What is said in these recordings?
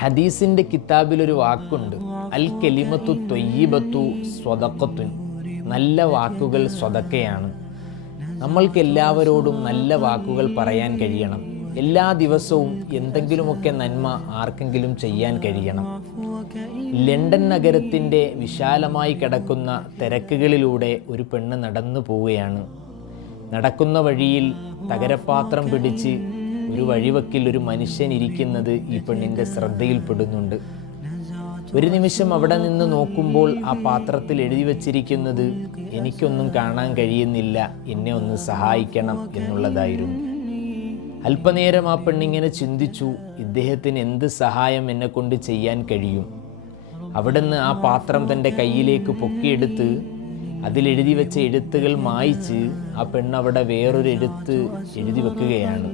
ഹദീസിൻ്റെ കിതാബിലൊരു വാക്കുണ്ട്, അൽ കലിമത്തു ത്വയ്യിബത്തു സ്വദഖത്തുൻ. നല്ല വാക്കുകൾ സ്വതക്കയാണ്. നമ്മൾക്കെല്ലാവരോടും നല്ല വാക്കുകൾ പറയാൻ കഴിയണം. എല്ലാ ദിവസവും എന്തെങ്കിലുമൊക്കെ നന്മ ആർക്കെങ്കിലും ചെയ്യാൻ കഴിയണം. ലണ്ടൻ നഗരത്തിൻ്റെ വിശാലമായി കിടക്കുന്ന തിരക്കുകളിലൂടെ ഒരു പെണ്ണ് നടന്നു പോവുകയാണ്. നടക്കുന്ന വഴിയിൽ തകരപ്പാത്രം പിടിച്ച് ഒരു വഴിവക്കിൽ ഒരു മനുഷ്യൻ ഇരിക്കുന്നത് ഈ പെണ്ണിൻ്റെ ശ്രദ്ധയിൽപ്പെടുന്നുണ്ട്. ഒരു നിമിഷം അവിടെ നിന്ന് നോക്കുമ്പോൾ ആ പാത്രത്തിൽ എഴുതി വച്ചിരിക്കുന്നത്, എനിക്കൊന്നും കാണാൻ കഴിയുന്നില്ല, എന്നെ ഒന്ന് സഹായിക്കണം എന്നുള്ളതായിരുന്നു. അല്പനേരം ആ പെണ്ണിങ്ങനെ ചിന്തിച്ചു, ഇദ്ദേഹത്തിന് എന്ത് സഹായം എന്നെ കൊണ്ട് ചെയ്യാൻ കഴിയും. അവിടുന്ന് ആ പാത്രം തൻ്റെ കയ്യിലേക്ക് പൊക്കിയെടുത്ത് അതിലെഴുതി വെച്ച എഴുത്തുകൾ മായ്ച്ച് ആ പെണ്ണവിടെ വേറൊരു എഴുത്ത് എഴുതി വെക്കുകയാണ്.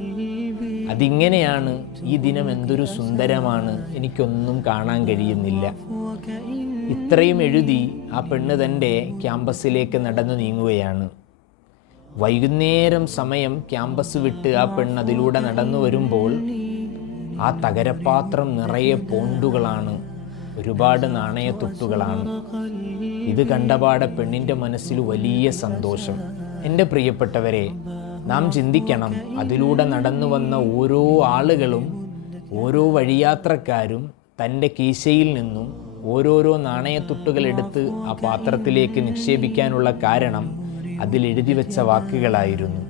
അതിങ്ങനെയാണ്, ഈ ദിനം എന്തൊരു സുന്ദരമാണ്, എനിക്കൊന്നും കാണാൻ കഴിയുന്നില്ല. ഇത്രയും എഴുതി ആ പെണ്ണ് തൻ്റെ ക്യാമ്പസിലേക്ക് നടന്നു നീങ്ങുകയാണ്. വൈകുന്നേരം സമയം ക്യാമ്പസ് വിട്ട് ആ പെണ്ണ് അതിലൂടെ നടന്നു വരുമ്പോൾ ആ തകരപ്പാത്രം നിറയെ പോണ്ടുകളാണ്, ഒരുപാട് നാണയത്തുട്ടുകളാണ്. ഇത് കണ്ടപാടെ പെണ്ണിൻ്റെ മനസ്സിൽ വലിയ സന്തോഷം. എൻ്റെ പ്രിയപ്പെട്ടവരെ, നാം ചിന്തിക്കണം, അതിലൂടെ നടന്നു വന്ന ഓരോ ആളുകളും, ഓരോ വഴിയാത്രക്കാരും തൻ്റെ കീശയിൽ നിന്നും ഓരോരോ നാണയത്തുട്ടുകൾ എടുത്ത് ആ പാത്രത്തിലേക്ക് നിക്ഷേപിക്കാനുള്ള കാരണം അതിലെഴുതി വെച്ച വാക്കുകളായിരുന്നു.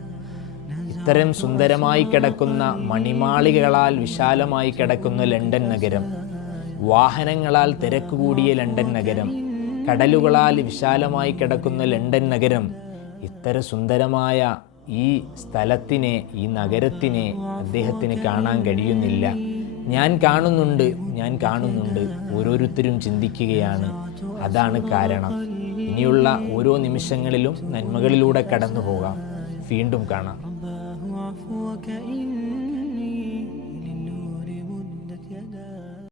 ഇത്തരം സുന്ദരമായി കിടക്കുന്ന മണിമാളികകളാൽ വിശാലമായി കിടക്കുന്ന ലണ്ടൻ നഗരം, വാഹനങ്ങളാൽ തിരക്ക് കൂടിയ ലണ്ടൻ നഗരം, കടലുകളാൽ വിശാലമായി കിടക്കുന്ന ലണ്ടൻ നഗരം, ഇത്തരം സുന്ദരമായ ഈ സ്ഥലത്തിനെ, ഈ നഗരത്തിനെ അദ്ദേഹത്തിന് കാണാൻ കഴിയുന്നില്ല. ഞാൻ കാണുന്നുണ്ട്. ഓരോരുത്തരും ചിന്തിക്കുകയാണ്. അതാണ് കാരണം. ഇനിയുള്ള ഓരോ നിമിഷങ്ങളിലും നന്മകളിലൂടെ കടന്നു പോകാം. വീണ്ടും കാണാം.